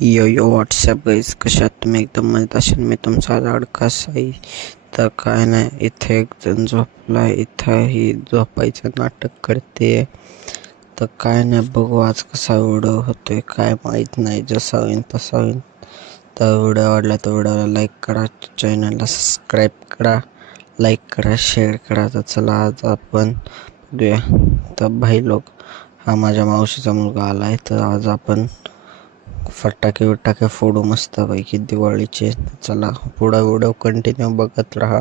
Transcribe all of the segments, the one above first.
यो यो WhatsApp guys, कशात तुम्ही? एकदम मजेत असेल. मी तुमचा लाडका साई. तर काय नाही, इथे एक जण झोपला, इथं ही झोपायचं नाटक करते. तर काय नाही, बघू आज कसा व्हिडिओ होतोय काय माहीत नाही. जसा होईन तसा होईन. तर व्हिडिओ आवडला तर व्हिडिओला लाईक करा, चॅनलला सबस्क्राईब करा, लाईक करा, शेअर करा. तर चला आज आपण बघूया. तर भाई लोक, हा माझ्या मावशीचा मुलगा आला आहे. तर आज आपण फटाके फोडू मस्तपैकी दिवाळीचे. चला पुढं व्हिडिओ कंटिन्यू बघत राहा.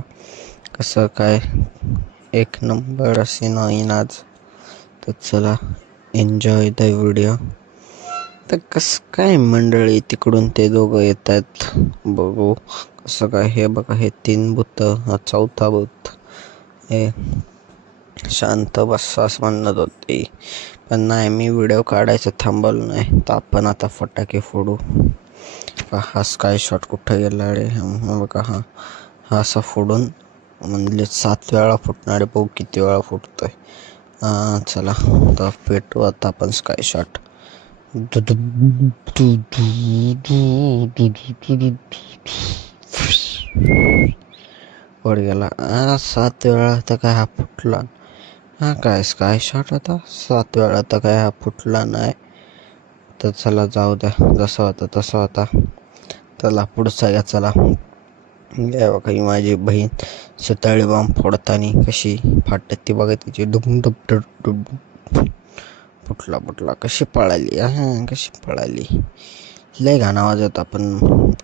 कसं काय एक नंबर असे नाही आज. तर चला एन्जॉय द व्हिडिओ. तर कसं काय मंडळी तिकडून ते दोघं येत आहेत, बघू कसं काय. हे बघा, हे 3 भूत, हा 4था भूत. हे शांत बस असं म्हणत होते, पण नाही, मी व्हिडिओ काढायचं थांबवलं नाही. तर आपण आता फटाके फोडू. हा स्काय शॉट कुठं गेला रे? बघा, हा असा फोडून म्हणजे 7 वेळा फुटणार आहे. बघू किती वेळा फुटतोय. चला तर पेटू आता आपण स्काय शॉट. वर गेला. 7 वेळा तर काय हा फुटला. काय स्काय शॉट होता 7 वेळा, तर काय हा फुटला नाही. तर चला जाऊ द्या, जसा होता तसा होता. चला पुढचा घ्या. चला या बघा, ही माझी बहीण सुताळी बॉम्ब फोडताना कशी फाटत ती बघा. तिची डुम डुम डुम डुम. फुटला कशी पळाली, कशी पळाली. लय घाण आवाज होता, पण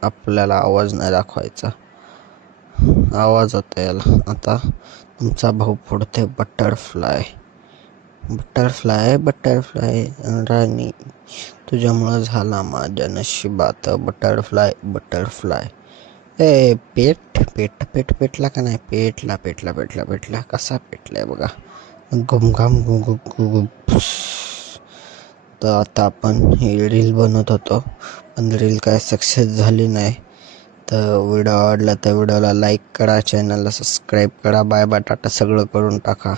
आपल्याला आवाज नाही दाखवायचा. आवाज होता याला. आता तुमचा भाऊ फोडते बटरफ्लाय. राणी, तुझ्यामुळं झाला माझ्या नशिबात बटरफ्लाय. ए पेटला का नाही? पेटला. कसा पेटलाय बघा. घुमघाम घुम. तर आता आपण ही रील बनवत होतो, पण रील काय सक्सेस झाली नाही. तर व्हिडिओ आवडला तर व्हिडिओला लाईक करा, चॅनलला सबस्क्राईब करा. बाय बाय, टाटा, सगळं करून टाका.